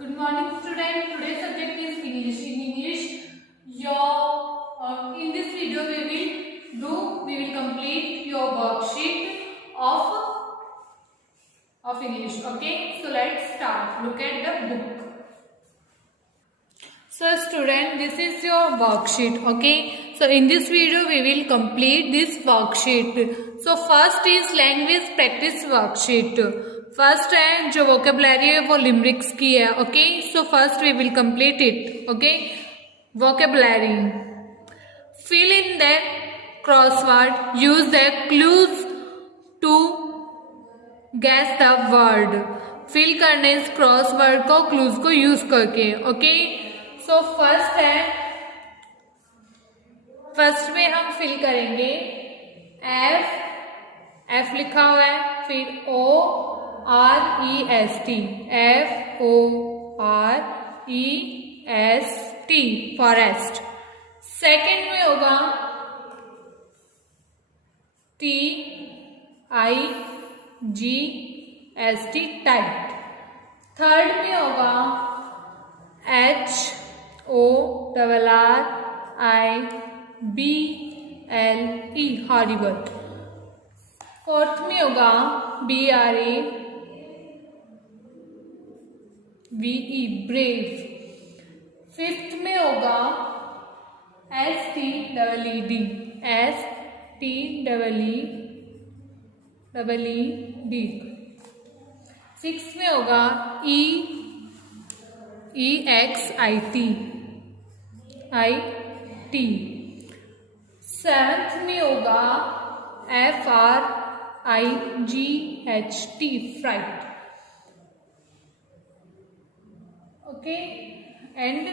Good morning, student. Today's subject is English. In English, in this video we will complete your worksheet of English. Okay, so let's start. Look at the book. So student, this is your worksheet. Okay, so in this video we will complete this worksheet. So first is language practice worksheet. First है जो vocabulary है वो limericks की है. Okay, so first we will complete it. Okay, vocabulary. Fill in the crossword, use the clues to guess the word. Fill करने इस क्रॉसवर्ड को क्लूज को यूज करके. ओके, सो फर्स्ट में हम फिल करेंगे एफ लिखा हुआ है, फिर OREST, FOREST फॉरेस्ट. सेकेंड में होगा TIGST टाइट. थर्ड में होगा HORRIBLE हॉरिबल. फोर्थ में होगा BRAVE ब्रेव. फिफ्थ में होगा STEED सिक्स में होगा EXIT. सेवंथ में होगा FRIGHT fright. Okay, and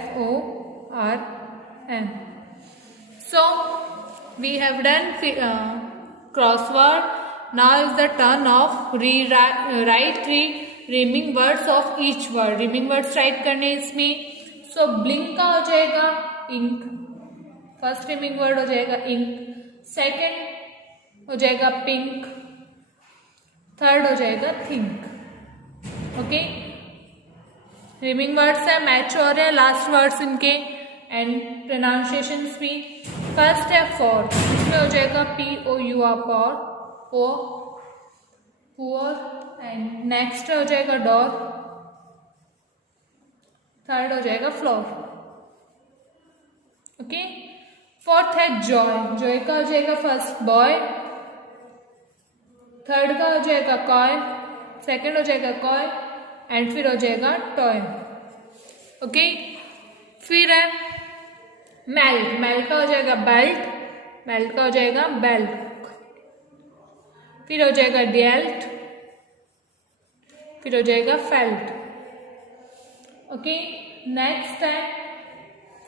FORM. So we have done crossword. Now is the turn of write three riming words of each word. Riming words write करने इसमें. So blink का हो जाएगा ink. First riming word हो जाएगा ink. Second हो जाएगा pink. Third हो जाएगा थिंक. ओके, रिमिंग वर्ड्स है, मैच हो रहे हैं लास्ट वर्ड्स इनके एंड प्रोनाउंसिएशंस भी. फर्स्ट है फॉर, इसमें हो जाएगा POUR पुअर. एंड नेक्स्ट हो जाएगा डॉर. थर्ड हो जाएगा फ्लोर. ओके, फोर्थ है जॉय. जॉय का हो जाएगा फर्स्ट बॉय. थर्ड का हो जाएगा कॉय. सेकंड हो जाएगा कॉय एंड फिर हो जाएगा टॉय. ओके, फिर है मेल्ट. मेल्ट का हो जाएगा बेल्ट. मेल्ट का हो जाएगा बेल्ट. फिर हो जाएगा डेल्ट. फिर हो जाएगा फेल्ट. ओके, नेक्स्ट है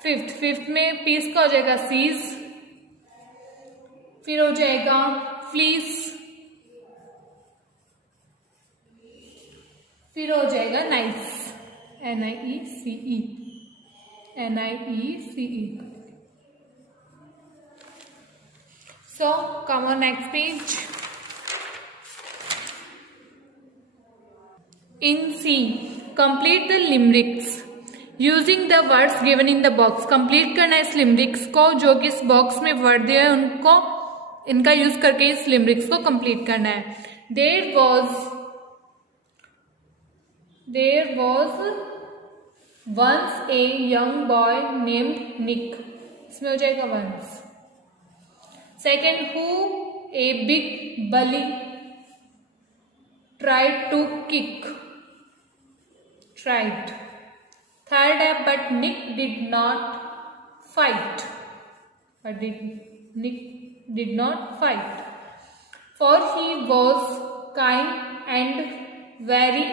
फिफ्थ में पीस का हो जाएगा सीज. फिर हो जाएगा फ्लीस. फिर हो जाएगा nice. NIECE. So come on next page. In C, complete the limericks using the words given in the box. Complete करना है इस लिमरिक्स को, जो कि इस बॉक्स में वर्ड दिए हैं उनको, इनका यूज करके इस लिमरिक्स को कंप्लीट करना है. There was once a young boy named Nick. इसमें हो जाएगा once. Second, who a big bully tried to kick. Tried. Third है but Nick did not fight. Nick did not fight. For he was kind and very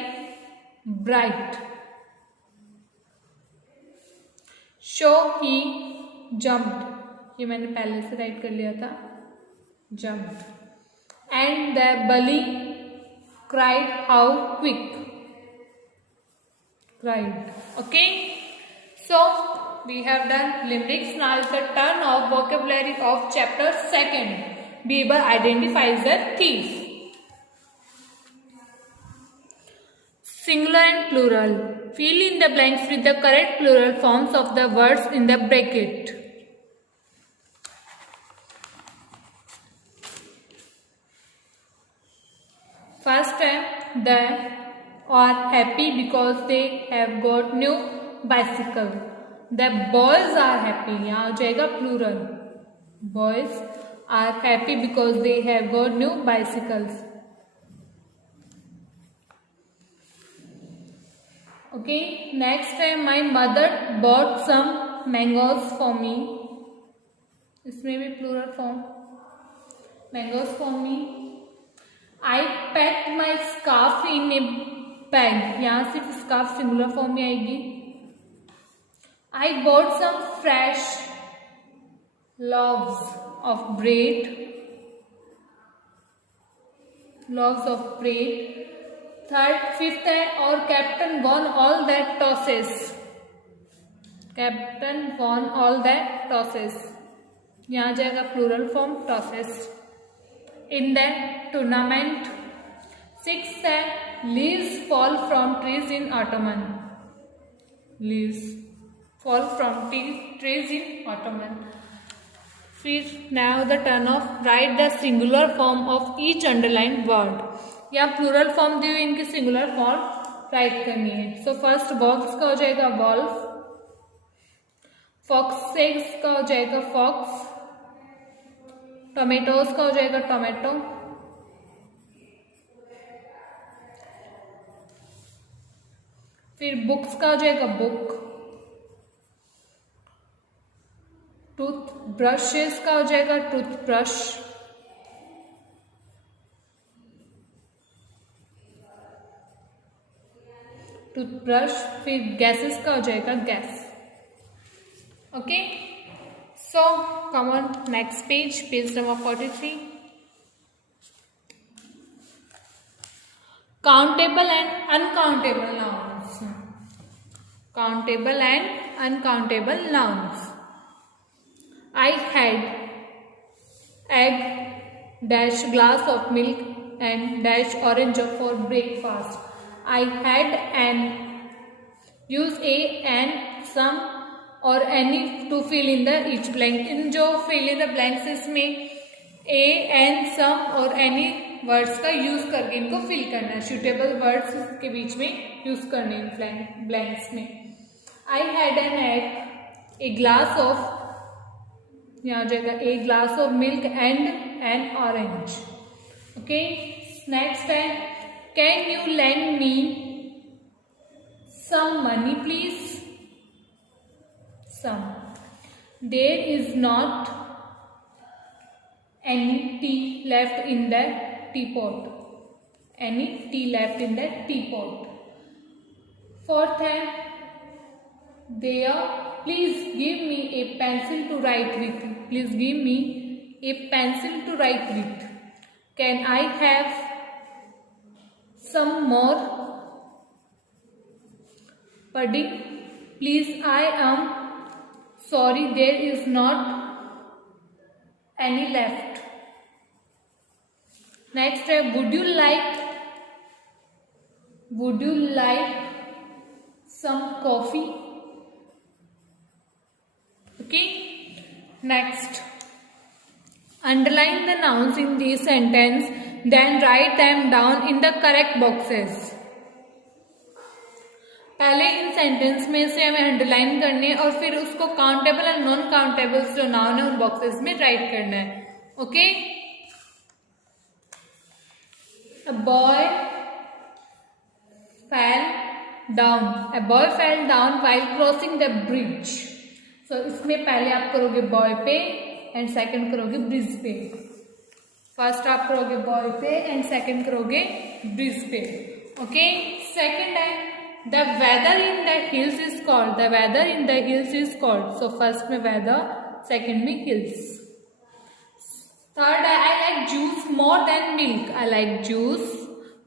bright. So he jumped. ये मैंने पहले से राइट कर लिया था. Jumped. And the bully cried how quick. Cried. Okay. So we have done limericks. Now is the turn of vocabulary of chapter 2. Birbal identifies the thief. singular and plural. Fill in the blanks with the correct plural forms of the words in the bracket. First है, they are happy because they have got new bicycle. The boys are happy. यहाँ आ जाएगा plural. Boys are happy because they have got new bicycles. Okay, next है, my mother bought some mangoes for me. इसमें भी plural form. Mangoes for me. I packed my scarf in a bag. यहाँ सिर्फ scarf singular form में आएगी. I bought some fresh loaves of bread. Loaves of bread. Third, fifth है, और captain won all the tosses. Captain won all the tosses. यहाँ जाएगा plural form tosses. In the tournament. Sixth है, leaves fall from trees in autumn. Leaves fall from trees in autumn. Fifth, now the turn of write the singular form of each underlined word. या plural form दी हुई, इनकी singular form right करनी है. So first box का हो जाएगा wolf. Foxes का हो जाएगा फॉक्स. टोमेटोज का हो जाएगा टोमेटो. फिर बुक्स का हो जाएगा बुक. टूथ ब्रशेस का हो जाएगा टूथब्रश. टूथब्रश. फिर गैसेस का हो जाएगा gas. Okay, so come on next page, page number 43. Countable and uncountable nouns. Countable and uncountable nouns. I had egg dash glass of milk and dash orange for breakfast. I had an. Use a and some or any to fill in the each blank. इन जो fill in the blanks इसमें a and some और any words का यूज करके इनको fill करना है. suitable words के बीच में यूज करने blanks में. I had an egg, a glass of, यहाँ जाएगा a glass of milk and an orange. Okay, next है, can you lend me some money please? Some. There is not any tea left in the teapot. Any tea left in the teapot. Fourth है, there, please give me a pencil to write with. Please give me a pencil to write with. Can I have some more pudding? Please, I am sorry, there is not any left. Next, would you like some coffee? Okay. Next, underline the nouns in this sentence, then write them down in the correct boxes. पहले इन सेंटेंस में से हमें अंडरलाइन करने हैं और फिर उसको काउंटेबल और नॉन काउंटेबल जो नाउन है उन बॉक्सेस में राइट करना है. Okay. A boy fell down. A boy fell down while crossing the bridge. So इसमें पहले आप करोगे बॉय पे एंड सेकंड करोगे ब्रिज पे. फर्स्ट आप करोगे बॉय पे एंड सेकंड करोगे ब्रिज पे. ओके. सेकंड है, the weather in the hills is cold. The weather in the hills is cold. So first में weather, second में hills. Third है, I like juice more than milk. I like juice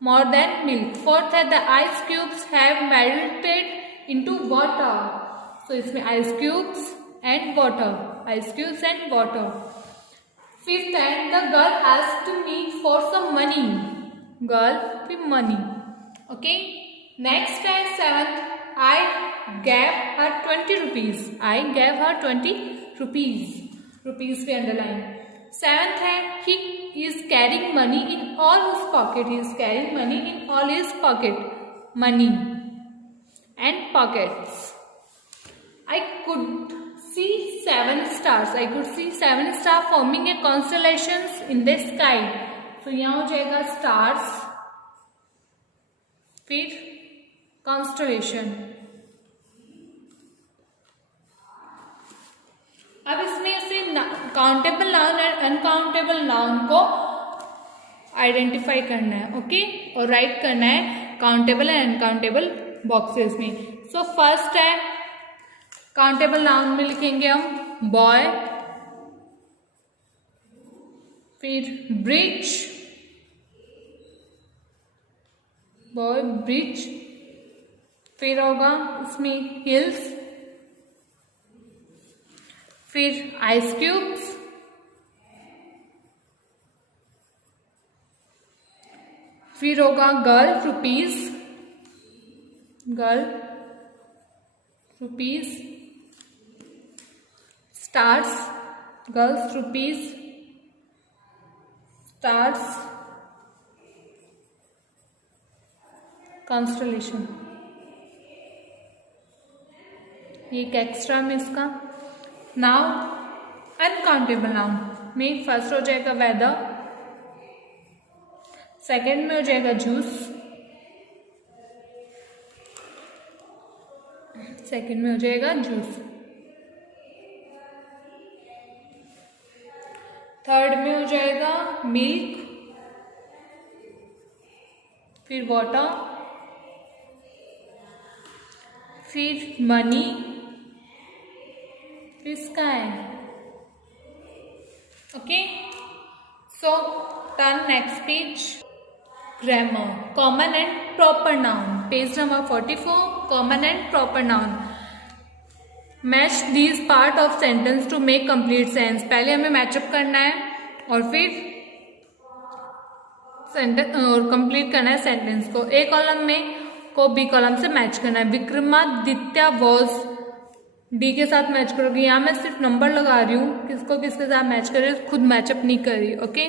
more than milk. Fourth है, the ice cubes have melted into water. So इसमें ice cubes and water. Ice cubes and water. Fifth है, the girl asked me for some money. Girl फिर money. Okay. Next है 7th, I gave her 20 rupees. I gave her 20 rupees. Rupees पे underline. 7th है he is carrying money in all his pocket. He is carrying money in all his pocket. Money and pockets. I could see 7 stars. I could see 7 stars forming a constellations in the sky. So यहाँ हो जाएगा stars, फिर constellation. अब इसमें से countable noun और uncountable noun को आइडेंटिफाई करना है, ओके, और राइट करना है काउंटेबल एंड अनकाउंटेबल बॉक्सेस में. सो फर्स्ट है काउंटेबल नाउन में लिखेंगे हम बॉय, फिर ब्रिज, बॉय ब्रिज, फिर होगा इसमें हिल्स, फिर आइस क्यूब्स, फिर होगा girl rupees, girl rupees, stars, girls rupees, stars, constellation. एक एक्स्ट्रा में इसका. नाउ अनकाउंटेबल नाउन में फर्स्ट हो जाएगा वेदर, सेकंड में हो जाएगा जूस, सेकंड में हो जाएगा जूस, थर्ड में हो जाएगा मिल्क, फिर वाटर, फिर मनी, फिर sky. Okay, so turn next page. Grammar, common and proper noun, page number 44. Common and proper noun. Match these part of sentence to make complete sense. पहले हमें मैचअप करना है और फिर सेंटेंस और कंप्लीट करना है सेंटेंस को. ए कॉलम में को बी कॉलम से मैच करना है. विक्रमादित्य वॉज, डी के साथ मैच करोगे. यहाँ मैं सिर्फ नंबर लगा रही हूँ, किसको किसके साथ मैच कर रही हूँ, खुद मैचअप नहीं कर रही. ओके,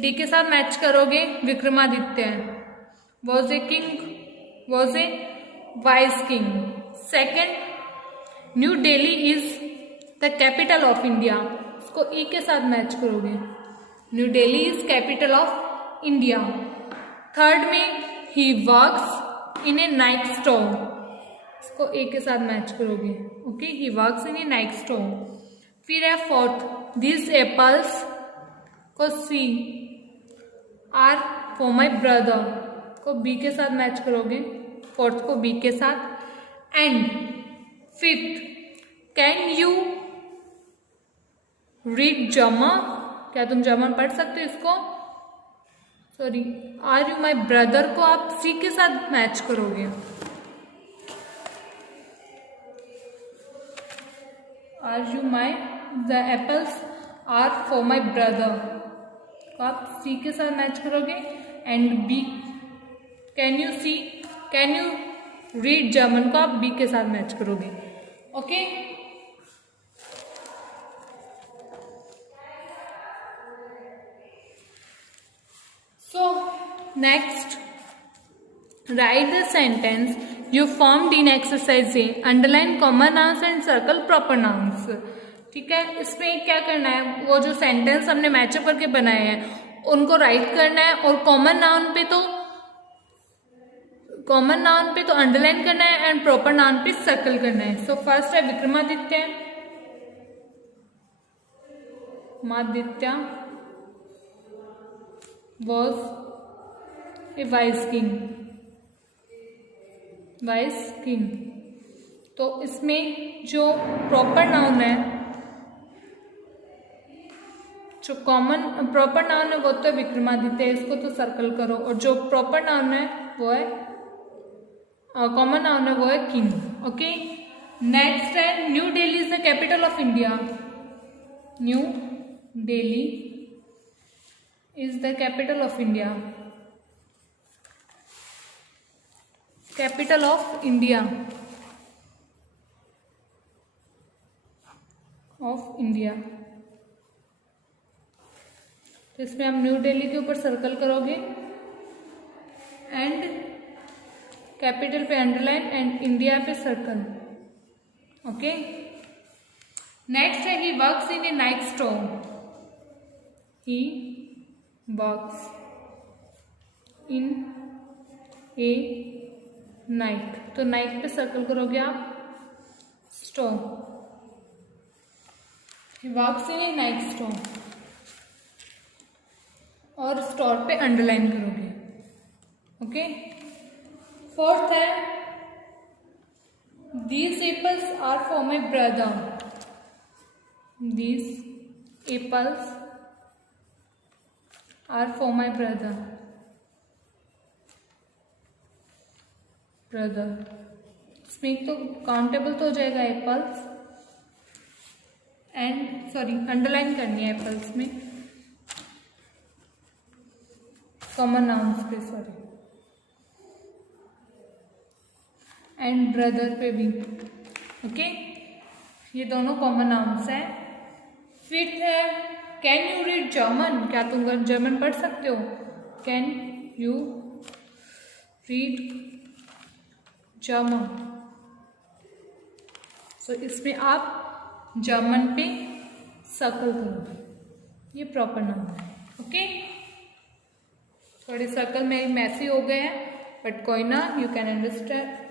डी के साथ मैच करोगे. Vikramaditya was a king, was a vice king. Second, New Delhi is the capital of India. इसको ई के साथ मैच करोगे. New Delhi is capital of India. Third में he works in a night store. इसको A के साथ मैच करोगे. Okay, he works in a night store. फिर है फोर्थ, दिस एप्पल्स को C are for my brother को बी के साथ मैच करोगे. फोर्थ को बी के साथ. And fifth, can you read German, क्या तुम जर्मन पढ़ सकते हो इसको. Sorry, are you my brother को आप सी के साथ मैच करोगे. Are you my, the apples are for my brother को आप सी के साथ मैच करोगे. And B, can you C, can you read German को आप बी के साथ मैच करोगे. Okay, so next write the sentence you formed in exercise A. underline common nouns and circle proper nouns. ठीक है, इसमें क्या करना है, वो जो सेंटेंस हमने मैचअप करके बनाए हैं उनको राइट करना है और कॉमन नाउन पे तो अंडरलाइन करना है एंड प्रॉपर नाउन पे सर्कल करना है. सो फर्स्ट है विक्रमादित्य, मादित्य was a wise king, wise king. तो इसमें जो प्रॉपर नाउन है, जो कॉमन प्रॉपर नाउन है वो तो विक्रमादित्य, इसको तो सर्कल करो. और जो प्रॉपर नाउन है वो है, कॉमन नाउन है वो है किंग. ओके, नेक्स्ट है new Delhi is the capital of India. New Delhi is the capital of India. Capital of India, तो इसमें हम न्यू दिल्ली के ऊपर सर्कल करोगे एंड कैपिटल पे अंडरलाइन एंड इंडिया पे सर्कल। ओके, नेक्स्ट है he works in a Nike store, he works in a Nike, तो नाइक पे सर्कल करोगे आप, store, he works in a Nike store और स्टोर पे अंडरलाइन करोगे। ओके, फोर्थ है these apples are for my brother, these apples are for my brother, इसमें तो काउंटेबल तो हो जाएगा एप्पल्स एंड सॉरी अंडरलाइन करनी है एप्पल्स में, कॉमन नाउन्स पे सॉरी, एंड ब्रदर पे भी। ओके, ये दोनों कॉमन नाउन्स हैं। फिफ्थ है कैन यू रीड जर्मन, क्या तुम जर्मन पढ़ सकते हो, can you read German, so इसमें आप जर्मन पे सर्कल करोगे, ये प्रॉपर नाउन है। ओके, थोड़े सर्कल में मैसी हो गए हैं बट कोई ना, you can understand.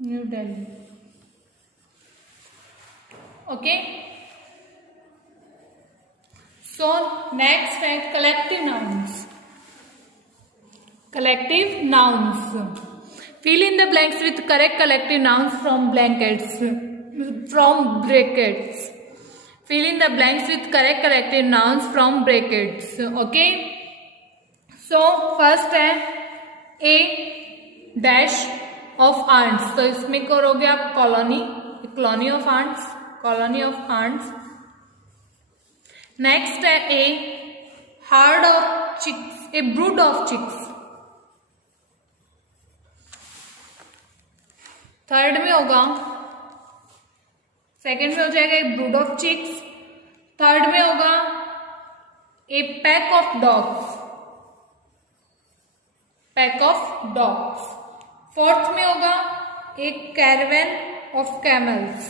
New Delhi. Okay, so next है collective nouns. Collective nouns, fill in the blanks with correct collective nouns from brackets, fill in the blanks with correct collective nouns from brackets। okay, so first है a dash of ants, तो इसमें करोगे आप colony of ants. Next है a herd of chicks, a brood of chicks, third में होगा, second में हो जाएगा a brood of chicks, third में होगा a pack of dogs, fourth में होगा a caravan of camels,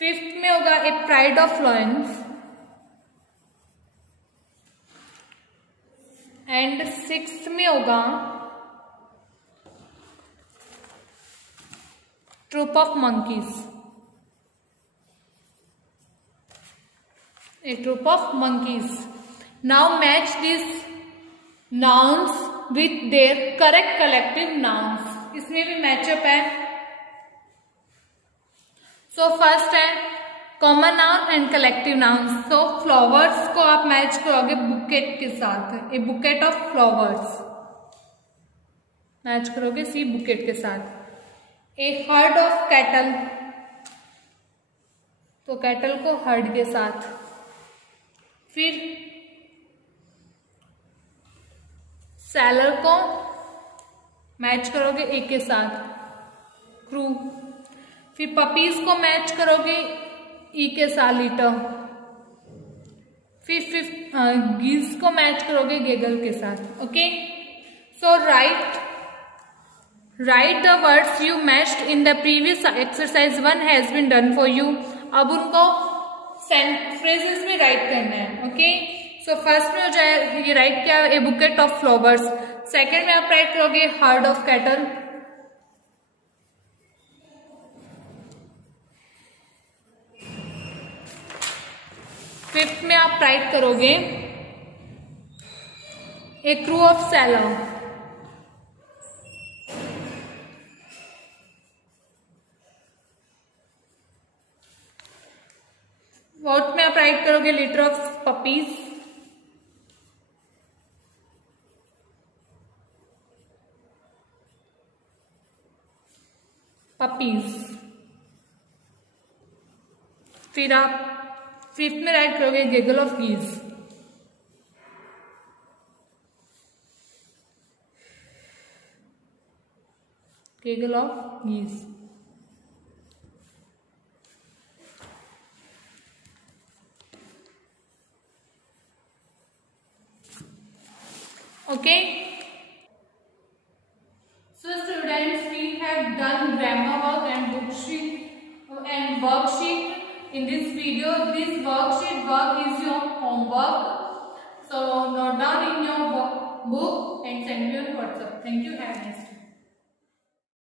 fifth में होगा a pride of lions, and sixth में होगा troop of monkeys, a troop of monkeys. Now match this nouns with their correct collective nouns, इसमें भी match up है। So first है common noun and collective nouns, तो फ्लावर्स को आप मैच करोगे बुकेट के साथ, ए बुकेट ऑफ फ्लावर्स मैच करोगे सी बुकेट के साथ। ए हर्ड ऑफ कैटल, तो कैटल को हर्ड के साथ। फिर सैलर को मैच करोगे ए के साथ, क्रू। फिर पपीज को मैच करोगे ई के साथ, लीटर। फिर गीज को मैच करोगे गेगल के साथ। Okay, so write the words you matched in the previous exercise 1 has been done for you. अब उनको फ्रेजेस में राइट करना है। ओके, सो फर्स्ट में हो जाए ये राइट क्या, ए बुकेट ऑफ फ्लावर्स। सेकेंड में आप राइट करोगे हर्ड ऑफ कैटल। फिफ्थ में आप राइट करोगे ए क्रू ऑफ सैलर। फोर्थ में आप राइट करोगे लिटर ऑफ पपीज। पपीज। फिर आप फिफ्थ में राइट करोगे gaggle of geese. Gaggle of geese. Okay. So students, we have done grammar work and worksheet in this video. This worksheet work is your homework. So note down in your book and send me on WhatsApp. Thank you. Have a nice day.